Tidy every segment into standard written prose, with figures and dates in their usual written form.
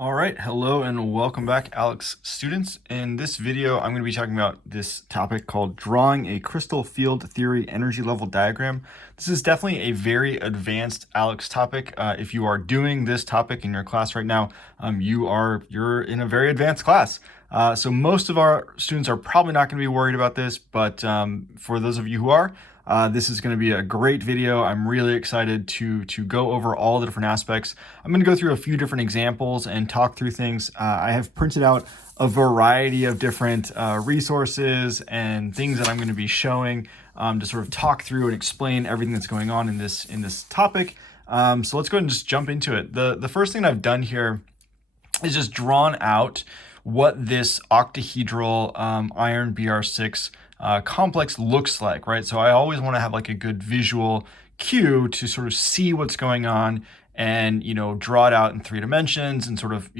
All right, hello and welcome back, ALEKS students. In this video, I'm going to be talking about this topic called drawing a crystal field theory energy level diagram. This is definitely a very advanced ALEKS topic. If you are doing this topic in your class right now, you're in a very advanced class. So most of our students are probably not going to be worried about this, but for those of you who are, this is going to be a great video. I'm really excited to go over all the different aspects. I'm going to go through a few different examples and talk through things. I have printed out a variety of different resources and things that I'm going to be showing to sort of talk through and explain everything that's going on in this topic. So let's go ahead and just jump into it. The first thing I've done here is just drawn out what this octahedral iron Br6 complex looks like, right? So I always want to have like a good visual cue to sort of see what's going on and, draw it out in 3 dimensions and sort of,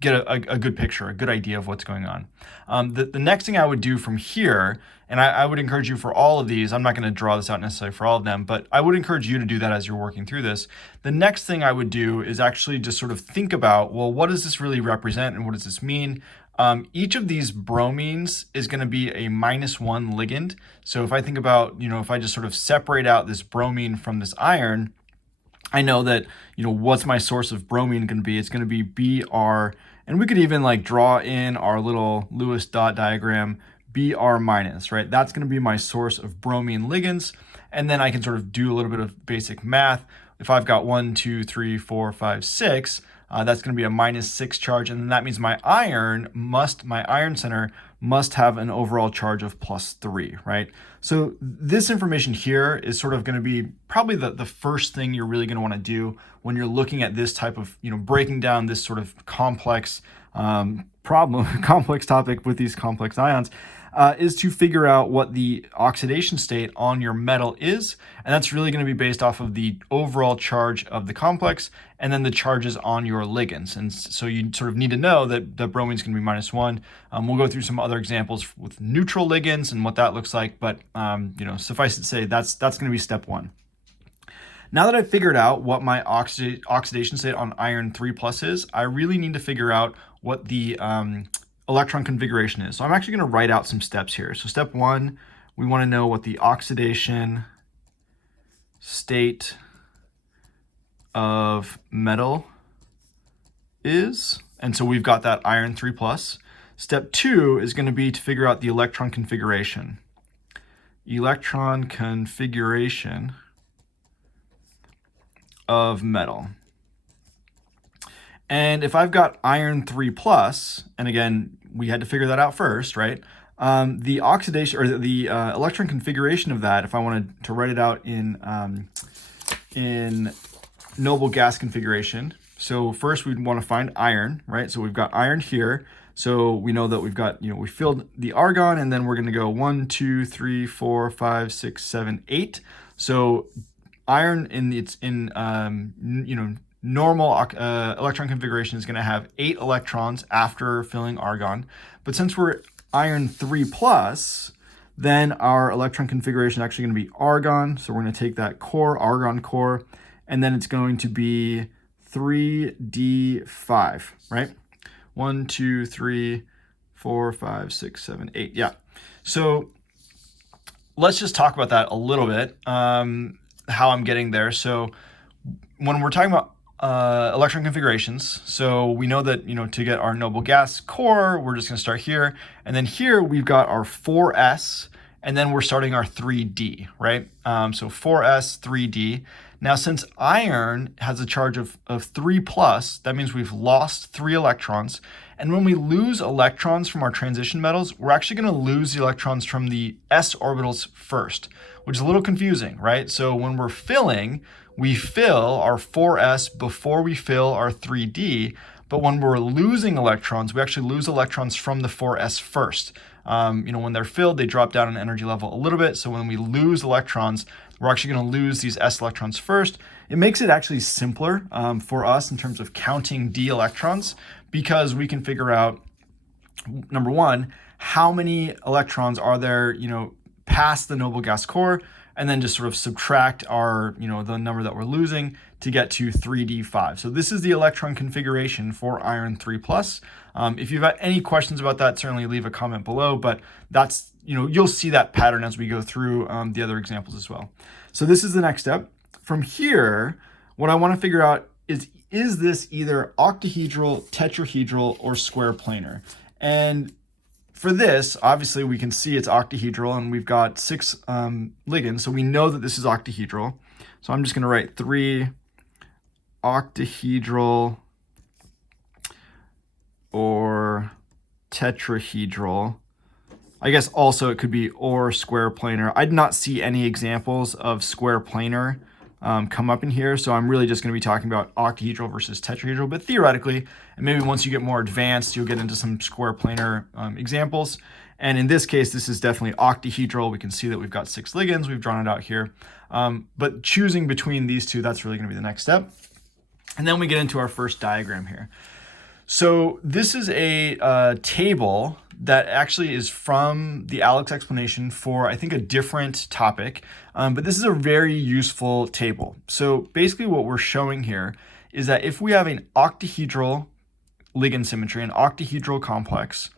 get a good picture, a good idea of what's going on. The next thing I would do from here, and I would encourage you for all of these, I'm not going to draw this out necessarily for all of them, but I would encourage you to do that as you're working through this. The next thing I would do is actually just sort of think about, well, what does this really represent and what does this mean? Each of these bromines is going to be a -1 ligand. So if I think about, if I just sort of separate out this bromine from this iron, I know that, what's my source of bromine going to be? It's going to be Br, and we could even like draw in our little Lewis dot diagram, Br minus, right? That's going to be my source of bromine ligands. And then I can sort of do a little bit of basic math. If I've got 1, 2, 3, 4, 5, 6, that's going to be a -6 charge, and then that means my iron center must have an overall charge of +3, right? So this information here is sort of going to be probably the first thing you're really going to want to do when you're looking at this type of, breaking down this sort of complex complex topic with these complex ions. Is to figure out what the oxidation state on your metal is. And that's really going to be based off of the overall charge of the complex and then the charges on your ligands. And so you sort of need to know that the bromine is going to be -1. We'll go through some other examples with neutral ligands and what that looks like. But, suffice it to say, that's going to be step 1. Now that I've figured out what my oxidation state on iron 3+ is, I really need to figure out what the electron configuration is. So I'm actually going to write out some steps here. So step 1, we want to know what the oxidation state of metal is. And so we've got that iron 3+. Step 2 is going to be to figure out the electron configuration. Electron configuration of metal. And if I've got iron 3+, and again, we had to figure that out first, right? The oxidation or the electron configuration of that, if I wanted to write it out in noble gas configuration. So first we'd want to find iron, right? So we've got iron here. So we know that we've got, we filled the argon, and then we're going to go 1, 2, 3, 4, 5, 6, 7, 8. So iron normal electron configuration is going to have 8 electrons after filling argon. But since we're iron 3+, then our electron configuration is actually going to be argon. So we're going to take that core, argon core, and then it's going to be 3d5, right? 1, 2, 3, 4, 5, 6, 7, 8. Yeah. So let's just talk about that a little bit, how I'm getting there. So when we're talking about electron configurations, so we know that, to get our noble gas core, we're just going to start here. And then here we've got our 4s, and then we're starting our 3d, right? So 4s, 3d. Now, since iron has a charge of 3+, that means we've lost 3 electrons. And when we lose electrons from our transition metals, we're actually going to lose the electrons from the s orbitals first, which is a little confusing, right? So when we're filling, we fill our 4s before we fill our 3d, but when we're losing electrons, we actually lose electrons from the 4s first. When they're filled, they drop down in energy level a little bit. So when we lose electrons, we're actually going to lose these s electrons first. It makes it actually simpler for us in terms of counting d electrons, because we can figure out, number 1, how many electrons are there, past the noble gas core, and then just sort of subtract our, the number that we're losing to get to 3d5. So this is the electron configuration for iron 3+. If you've got any questions about that, certainly leave a comment below, but that's, you'll see that pattern as we go through the other examples as well. So this is the next step. From here, what I want to figure out is this either octahedral, tetrahedral, or square planar? And for this, obviously we can see it's octahedral and we've got 6 ligands, so we know that this is octahedral. So I'm just going to write 3 octahedral or tetrahedral. I guess also it could be or square planar. I did not see any examples of square planar come up in here, so I'm really just going to be talking about octahedral versus tetrahedral, but theoretically, and maybe once you get more advanced, you'll get into some square planar examples. And in this case, this is definitely octahedral. We can see that we've got 6 ligands. We've drawn it out here. But choosing between these two, that's really going to be the next step. And then we get into our first diagram here. So this is a table that actually is from the ALEKS explanation for, I think, a different topic, but this is a very useful table. So basically what we're showing here is that if we have an octahedral ligand symmetry, an octahedral complex,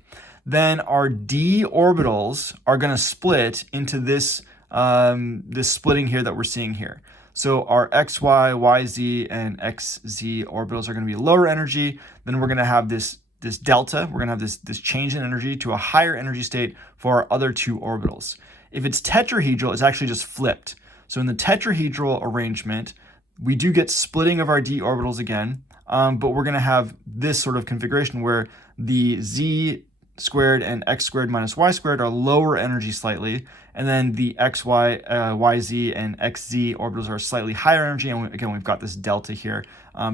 then our d orbitals are going to split into this, this splitting here that we're seeing here. So our xy, yz, and xz orbitals are going to be lower energy. Then we're going to have this delta. We're going to have this change in energy to a higher energy state for our other 2 orbitals. If it's tetrahedral, it's actually just flipped. So in the tetrahedral arrangement, we do get splitting of our d orbitals again, but we're going to have this sort of configuration where the z squared and x squared minus y squared are lower energy slightly, and then the xy, yz, and xz orbitals are slightly higher energy, and again, we've got this delta here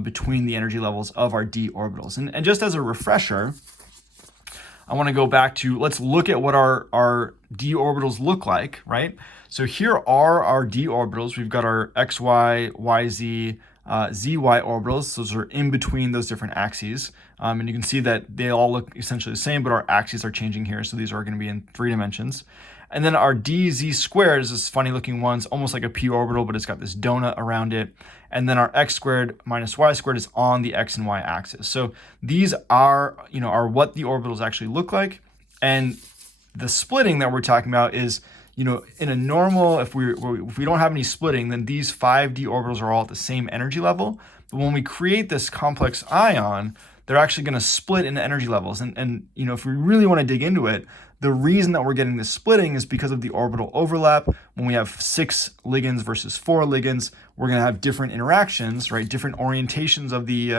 between the energy levels of our d orbitals. And just as a refresher, I want to go back to, let's look at what our d orbitals look like, right? So here are our d orbitals. We've got our xy, yz, zy orbitals. Those are in between those different axes. And you can see that they all look essentially the same, but our axes are changing here. So these are going to be in 3 dimensions. And then our dz squared is this funny looking one. It's almost like a p orbital, but it's got this donut around it. And then our x squared minus y squared is on the x and y axis. So these are what the orbitals actually look like. And the splitting that we're talking about is, in a normal, if we don't have any splitting, then these 5 d orbitals are all at the same energy level. But when we create this complex ion, they're actually going to split into energy levels. And if we really want to dig into it, the reason that we're getting this splitting is because of the orbital overlap. When we have 6 ligands versus 4 ligands, we're going to have different interactions, right? Different orientations of the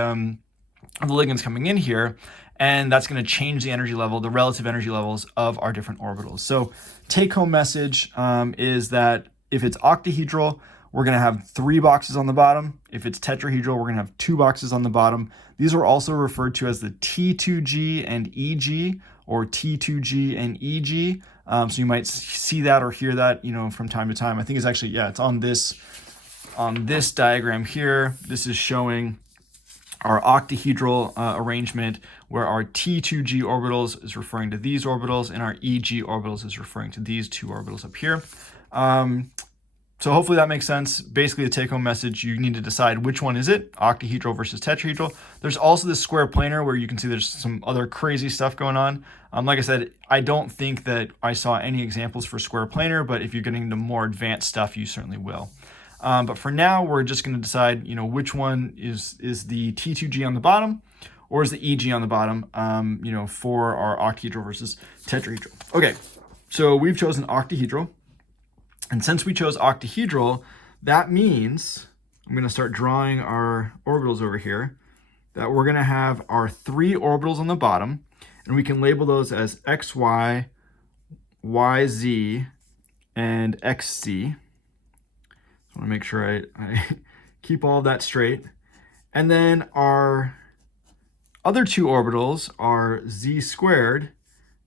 ligands coming in here. And that's going to change the energy level, the relative energy levels of our different orbitals. So take-home message is that if it's octahedral, we're going to have 3 boxes on the bottom. If it's tetrahedral, we're going to have 2 boxes on the bottom. These are also referred to as the T2G and EG, or T2G and EG. So you might see that or hear that, from time to time. I think it's actually, yeah, it's on this diagram here. This is showing our octahedral arrangement, where our T2G orbitals is referring to these orbitals, and our EG orbitals is referring to these 2 orbitals up here. So hopefully that makes sense. Basically, the take-home message, you need to decide which one is it, octahedral versus tetrahedral. There's also this square planar where you can see there's some other crazy stuff going on. Like I said, I don't think that I saw any examples for square planar, but if you're getting into more advanced stuff, you certainly will. But for now, we're just going to decide, which one is the T2G on the bottom, or is the EG on the bottom, for our octahedral versus tetrahedral. Okay, so we've chosen octahedral. And since we chose octahedral, that means, I'm going to start drawing our orbitals over here, that we're going to have our 3 orbitals on the bottom, and we can label those as xy, yz, and xz. I want to make sure I keep all of that straight. And then our other 2 orbitals are z squared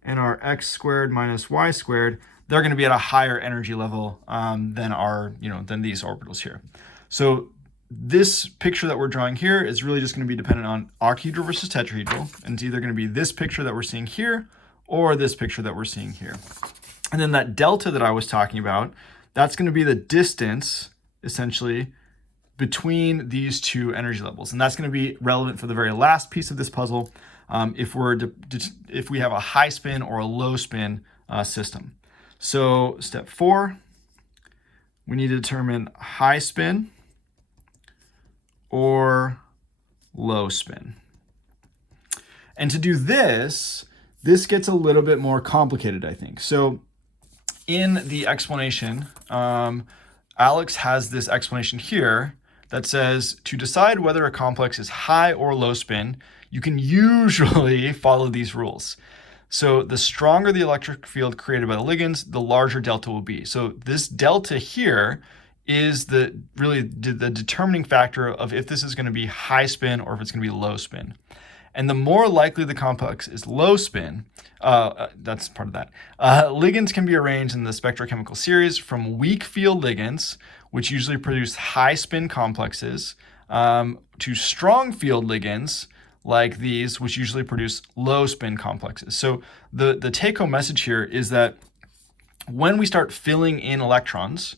and our x squared minus y squared. They're going to be at a higher energy level than these orbitals here. So this picture that we're drawing here is really just going to be dependent on octahedral versus tetrahedral, and it's either going to be this picture that we're seeing here or this picture that we're seeing here. And then that delta that I was talking about, that's going to be the distance, essentially, between these two energy levels. And that's going to be relevant for the very last piece of this puzzle, if we have a high spin or a low spin system. So step 4, we need to determine high spin or low spin. And to do this gets a little bit more complicated, I think. So in the explanation, ALEKS has this explanation here that says to decide whether a complex is high or low spin, you can usually follow these rules. So the stronger the electric field created by the ligands, the larger delta will be. So this delta here is really the determining factor of if this is going to be high spin or if it's going to be low spin. And the more likely the complex is low spin, that's part of that. Ligands can be arranged in the spectrochemical series from weak field ligands, which usually produce high spin complexes, to strong field ligands like these, which usually produce low spin complexes. So the take-home message here is that when we start filling in electrons,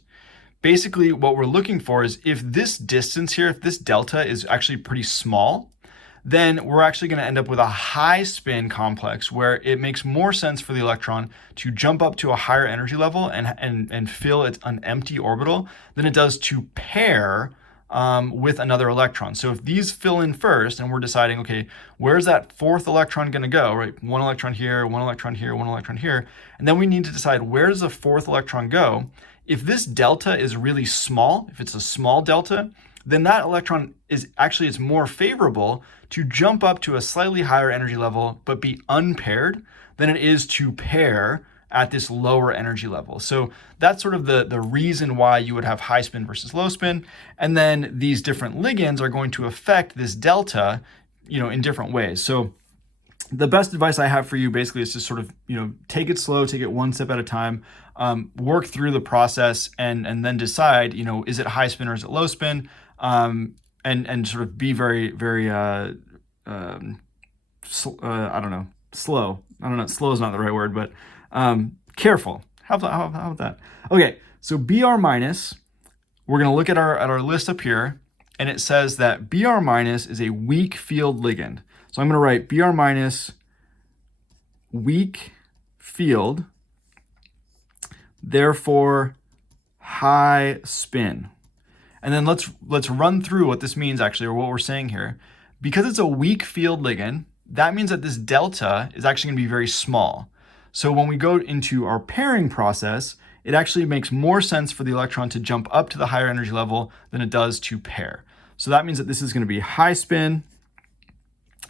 basically what we're looking for is if this distance here, if this delta is actually pretty small, then we're actually going to end up with a high spin complex where it makes more sense for the electron to jump up to a higher energy level and fill an empty orbital than it does to pair with another electron. So if these fill in first and we're deciding, okay, where's that fourth electron going to go, right? One electron here, one electron here, one electron here. And then we need to decide where does the fourth electron go. If this delta is really small, if it's a small delta, then that electron it's more favorable to jump up to a slightly higher energy level but be unpaired than it is to pair at this lower energy level. So that's sort of the reason why you would have high spin versus low spin. And then these different ligands are going to affect this delta, in different ways. So the best advice I have for you basically is to sort of, take it slow, take it one step at a time, work through the process and then decide, is it high spin or is it low spin? And sort of be very, very, I don't know, slow. I don't know, slow is not the right word, but careful. How about that? Okay, so Br minus, we're going to look at our list up here, and it says that Br minus is a weak field ligand. So I'm going to write Br minus weak field, therefore high spin. And then let's run through what this means actually, or what we're saying here. Because it's a weak field ligand, that means that this delta is actually going to be very small. So when we go into our pairing process, it actually makes more sense for the electron to jump up to the higher energy level than it does to pair. So that means that this is going to be high spin.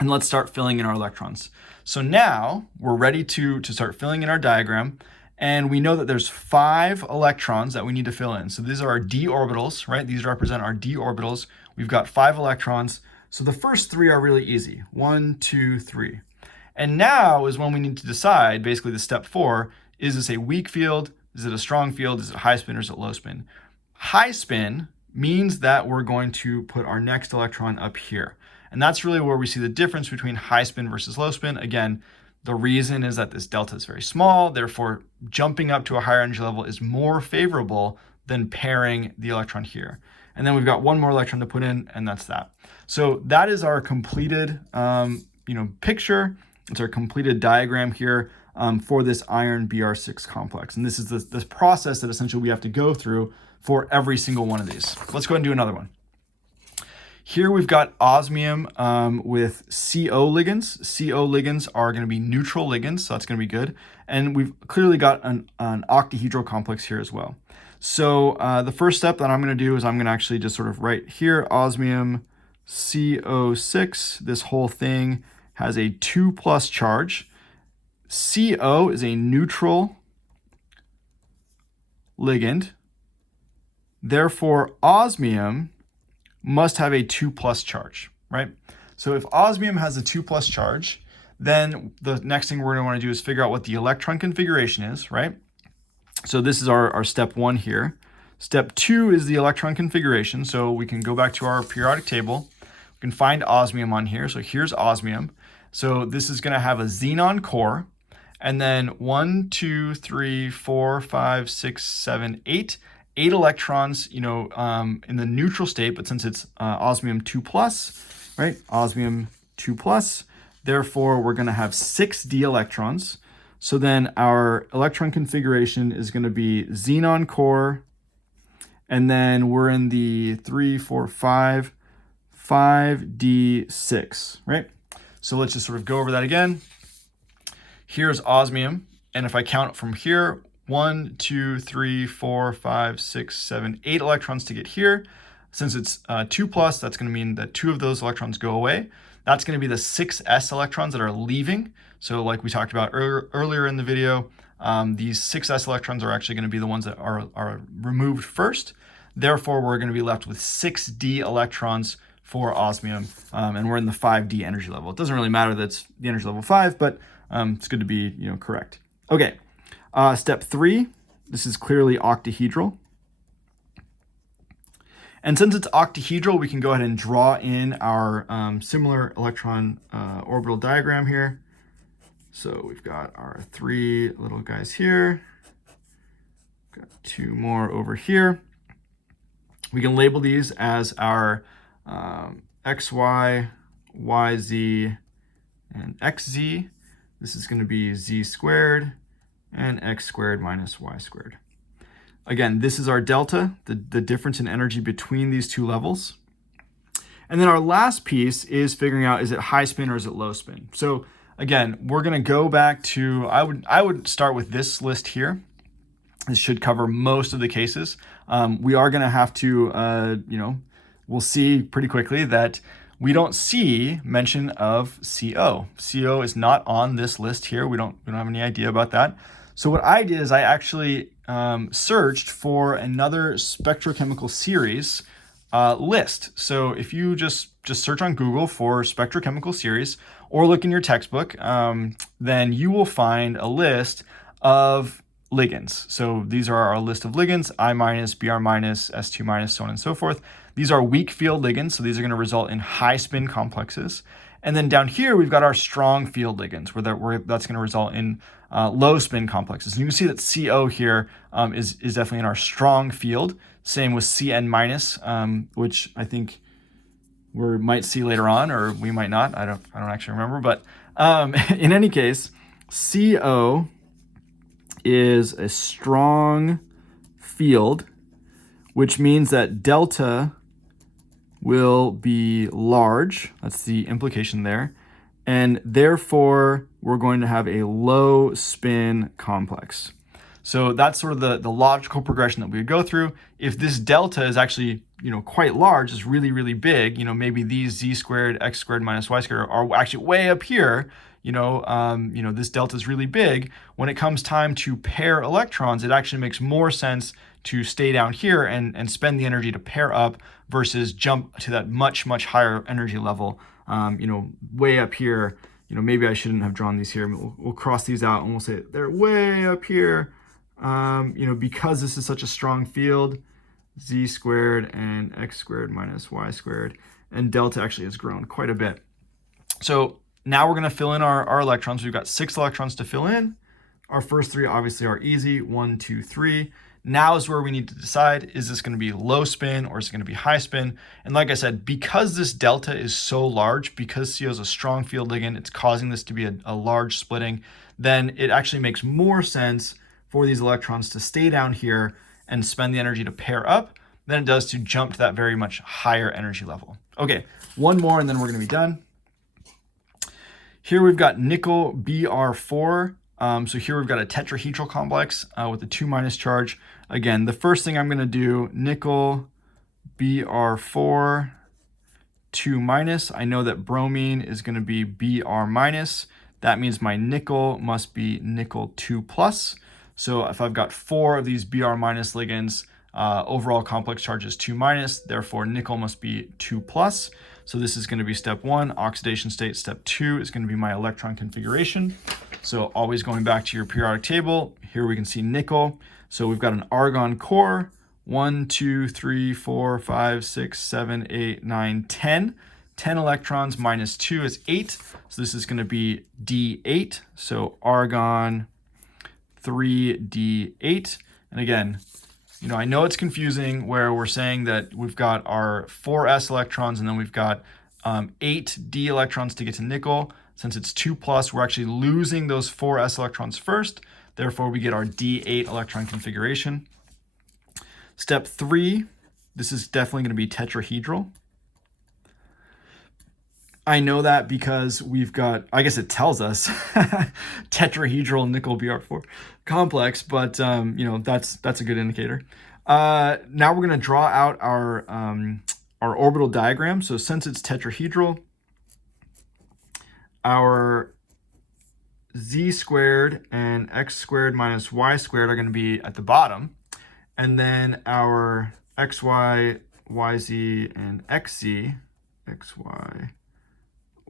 And let's start filling in our electrons. So now we're ready to start filling in our diagram. And we know that there's 5 electrons that we need to fill in. So these are our d orbitals, right? These represent our d orbitals. We've got 5 electrons. So the first 3 are really easy. 1, 2, 3. And now is when we need to decide, basically the step 4, is this a weak field? Is it a strong field? Is it high spin or is it low spin? High spin means that we're going to put our next electron up here. And that's really where we see the difference between high spin versus low spin. Again, the reason is that this delta is very small, therefore jumping up to a higher energy level is more favorable than pairing the electron here. And then we've got one more electron to put in, and that's that. So that is our completed picture. It's our completed diagram here for this iron Br6 complex. And this is this process that essentially we have to go through for every single one of these. Let's go ahead and do another one. Here we've got osmium with CO ligands. CO ligands are going to be neutral ligands, so that's going to be good. And we've clearly got an octahedral complex here as well. So the first step that I'm going to do is I'm going to actually just sort of write here, osmium CO6. This whole thing has a 2+ charge. CO is a neutral ligand. Therefore, osmium must have a 2+ charge, right? So if osmium has a 2+ charge, then the next thing we're going to want to do is figure out what the electron configuration is, right? So this is our step 1 here. Step 2 is the electron configuration. So we can go back to our periodic table. We can find osmium on here. So here's osmium. So this is going to have a xenon core. And then 1, 2, 3, 4, 5, 6, 7, 8 8 electrons, in the neutral state, but since it's osmium 2+, right? Osmium 2+, therefore we're going to have 6 d electrons. So then our electron configuration is going to be xenon core, and then we're in the 5d6, right? So let's just sort of go over that again. Here's osmium, and if I count from here, 1, 2, 3, 4, 5, 6, 7, 8 electrons to get here. Since it's 2+, that's going to mean that 2 of those electrons go away. That's going to be the 6 s electrons that are leaving. So like we talked about earlier in the video, these 6 s electrons are actually going to be the ones that are removed first. Therefore, we're going to be left with 6 d electrons for osmium, and we're in the 5d energy level. It doesn't really matter that it's the energy level 5, but it's good to be correct. Okay, step 3, this is clearly octahedral. And since it's octahedral, we can go ahead and draw in our similar electron orbital diagram here. So we've got our 3 little guys here, got 2 more over here. We can label these as our xy, yz, and xz. This is going to be z squared and x squared minus y squared. Again, this is our delta, the difference in energy between these two levels. And then our last piece is figuring out, is it high spin or is it low spin? So again, we're going to go back to, I would start with this list here. This should cover most of the cases. We are going to have to, we'll see pretty quickly that we don't see mention of CO. CO is not on this list here. We don't have any idea about that. So what I did is I actually searched for another spectrochemical series list. So if you just search on Google for spectrochemical series or look in your textbook, then you will find a list of ligands. So these are our list of ligands, I-, Br-, S2-, so on and so forth. These are weak field ligands, so these are going to result in high spin complexes. And then down here, we've got our strong field ligands, where that's going to result in low spin complexes. And you can see that CO here is definitely in our strong field. Same with Cn-, which I think we might see later on, or we might not. I don't actually remember. But in any case, CO is a strong field, which means that delta will be large. That's the implication there. And therefore, we're going to have a low spin complex. So that's sort of the logical progression that we would go through. If this delta is actually, quite large, is really, really big, maybe these z squared, x squared minus y squared are actually way up here, this delta is really big. When it comes time to pair electrons, it actually makes more sense to stay down here and spend the energy to pair up versus jump to that much, much higher energy level, way up here. Maybe I shouldn't have drawn these here. We'll cross these out and we'll say they're way up here, because this is such a strong field, z squared and x squared minus y squared, and delta actually has grown quite a bit. So now we're going to fill in our electrons. We've got 6 electrons to fill in. Our first 3 obviously are easy, 1, 2, 3. Now is where we need to decide, is this going to be low spin or is it going to be high spin? And like I said, because this delta is so large, because CO is a strong field ligand, it's causing this to be a large splitting, then it actually makes more sense for these electrons to stay down here and spend the energy to pair up than it does to jump to that very much higher energy level. Okay, one more and then we're going to be done. Here we've got nickel Br4. So here we've got a tetrahedral complex with a 2- charge. Again, the first thing I'm going to do, nickel Br4, 2-. I know that bromine is going to be Br-. That means my nickel must be nickel 2+. So if I've got 4 of these Br- ligands, overall complex charge is 2-, therefore nickel must be 2+. So this is going to be step 1, oxidation state. Step 2 is going to be my electron configuration. So always going back to your periodic table, here we can see nickel. So we've got an argon core, 1, 2, 3, 4, 5, 6, 7, 8, 9, 10. 10 electrons minus 2 is 8. So this is going to be D8. So argon 3D8. And again, I know it's confusing where we're saying that we've got our 4s electrons and then we've got 8 d electrons to get to nickel. Since it's 2+, we're actually losing those 4s electrons first. Therefore, we get our d8 electron configuration. Step 3, this is definitely going to be tetrahedral. I know that because we've got, I guess it tells us tetrahedral nickel Br4 complex, but that's a good indicator. Now we're going to draw out our orbital diagram. So since it's tetrahedral, our z squared and x squared minus y squared are going to be at the bottom, and then our xy, yz, and xz, xy,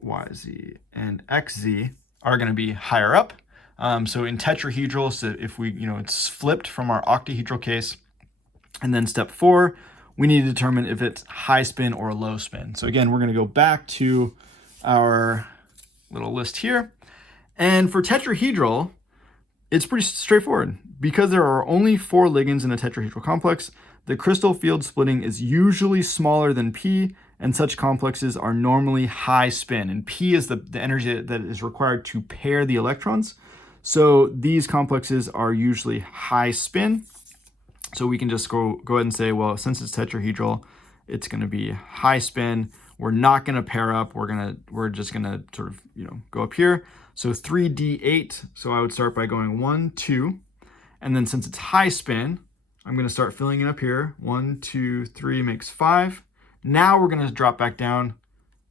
yz, and xz are going to be higher up. So in tetrahedral, so if we, it's flipped from our octahedral case. And then step 4, we need to determine if it's high spin or low spin. So again, we're going to go back to our little list here. And for tetrahedral, it's pretty straightforward. Because there are only 4 ligands in a tetrahedral complex, the crystal field splitting is usually smaller than P, and such complexes are normally high spin. And P is the energy that is required to pair the electrons. So these complexes are usually high spin. So we can just go ahead and say, well, since it's tetrahedral, it's going to be high spin. We're not going to pair up. We're just going to sort of, go up here. So 3d8. So I would start by going 1, 2. And then since it's high spin, I'm going to start filling it up here. 1, 2, 3 makes 5. Now we're going to drop back down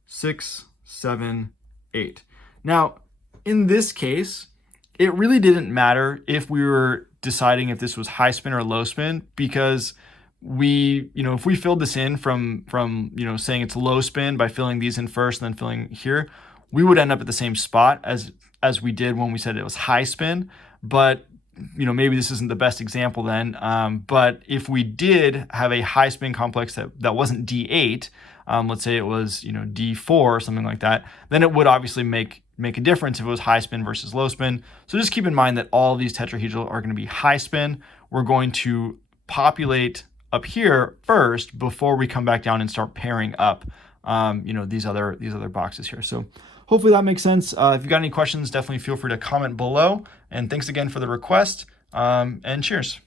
6, 7, 8. Now, in this case, it really didn't matter if we were deciding if this was high spin or low spin, because we, if we filled this in from saying it's low spin by filling these in first and then filling here, we would end up at the same spot as we did when we said it was high spin. But maybe this isn't the best example then. But if we did have a high spin complex that wasn't D8, let's say it was D4 or something like that, then it would obviously make a difference if it was high spin versus low spin. So just keep in mind that all of these tetrahedral are going to be high spin. We're going to populate up here first before we come back down and start pairing up these other boxes here. So hopefully that makes sense. If you've got any questions, definitely feel free to comment below. And thanks again for the request, and cheers.